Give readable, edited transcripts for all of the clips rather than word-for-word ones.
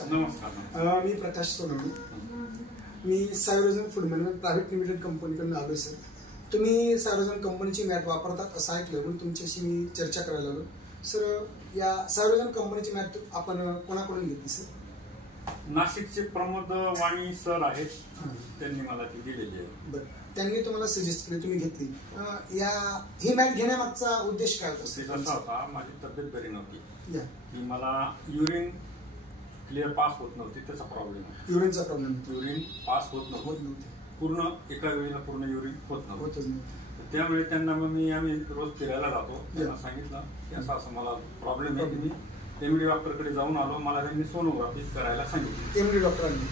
नमस्कार. मी प्रकाश सोनवणे. मी सायरोजन food management private limited कंपनीकडून आलोय सर. तुम्ही सायरोजन कंपनीची मॅट वापरतात असं ऐकलं म्हणून तुमच्याशी मी चर्चा करायला आलो. सर, या सायरोजन कंपनीची मॅट आपण कोणाकडून घेतली सर? नाशिकचे प्रमोद वाणी सर आहेत, त्यांनी मला ती दिलेली आहे. बरं, त्यांनी तुम्हाला सजेस्ट केली, तुम्ही घेतली. ही मॅट घेण्यामागचा उद्देश काय होता? माझी तब्येत बरी नव्हती, की मला युरिन क्लिअर पास होत नव्हती, त्याचा प्रॉब्लेम आहे. युरिनचा प्रॉब्लेम? युरिन पास होत नव्हते, पूर्ण एका वेळेला पूर्ण युरिन होत नव्हतं. त्यामुळे त्यांना मग आम्ही रोज फिरायला जातो, त्यांना सांगितलं की असं असं मला प्रॉब्लेम आहे, की मी एमडी डॉक्टरकडे जाऊन आलो. मला त्यांनी सोनोग्राफी करायला सांगितली. एमडी डॉक्टरांनी?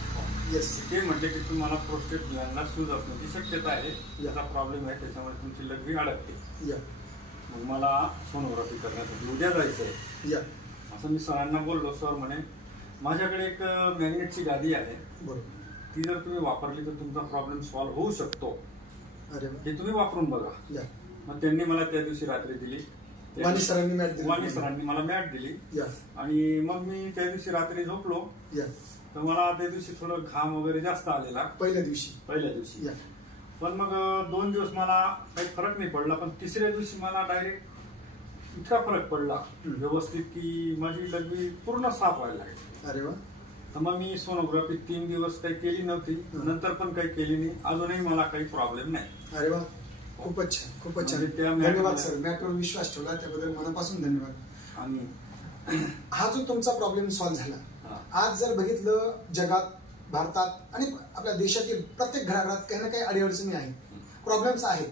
येस. ते म्हटले की तुम्हाला प्रोस्टेट ग्लँडला सूज असण्याची शक्यता आहे, याचा प्रॉब्लेम आहे, त्याच्यामुळे तुमची लघवी अडकते. मग मला सोनोग्राफी करण्यासाठी उद्या जायचं आहे असं मी सरांना बोललो. सर म्हणे माझ्याकडे एक मॅग्नेटची गादी आहे, ती जर तुम्ही वापरली तर तुमचा प्रॉब्लेम सॉल्व्ह होऊ शकतो, हे तुम्ही वापरून बघा. मग त्यांनी मला त्या दिवशी रात्री दिली. वाणी सरांनी मला मॅट दिली आणि मग मी त्या दिवशी रात्री झोपलो. तर मला त्या दिवशी थोडं घाम वगैरे जास्त आलेला पहिल्या दिवशी. पण मग 2 दिवस मला काही फरक नाही पडला, पण तिसऱ्या दिवशी मला डायरेक्ट इतका फरक पडला व्यवस्थित की माझी लघवी पूर्ण साफ व्हायला लागली. अरे वा. तर मग मी सोनोग्राफी 3 दिवस काही केली नव्हती, नंतर पण काही केली नाही, अजूनही मला काही प्रॉब्लेम नाही. अरे वा, खूपच छान, खूपच छान. धन्यवाद सर, मॅटवर विश्वास ठेवला त्याबद्दल मनापासून धन्यवाद. आणि हा जो तुमचा प्रॉब्लेम सॉल्व्ह झाला, आज जर बघितलं जगात, भारतात आणि आपल्या देशातील प्रत्येक घराघरात काही ना काही अडीअडचणी आहेत, प्रॉब्लेम्स आहेत,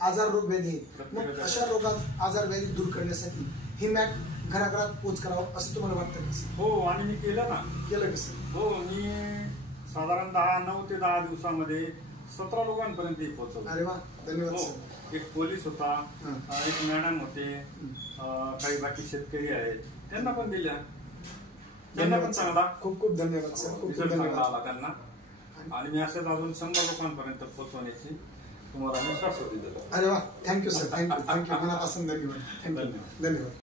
आजार रोग व्याधी आहेत. मग अशा रोगात आजार व्याधी दूर करण्यासाठी ही मॅट घराघरात पोच करावं असं तुम्हाला वाटतं का? हो, आणि मी केलं ना. केलं कसं? हो, मी साधारणतः 9 ते 10 दिवसामध्ये 17 लोकांपर्यंत पोहोचवलं. अरे वा, धन्यवाद. एक पोलीस होता, एक मॅडम होते, काही बाकी शेतकरी आहेत, त्यांना पण दिल्या. त्यांना पण चांगला, खूप खूप धन्यवाद सर, खूप खूप धन्यवाद आला त्यांना. आणि मी असंच अजून 100 लोकांपर्यंत पोहोचवण्याची तुम्हाला मी शाश्वती देतो. अरे वा, थँक्यू सर, थँक्यू मनापासून धन्यवाद. धन्यवाद.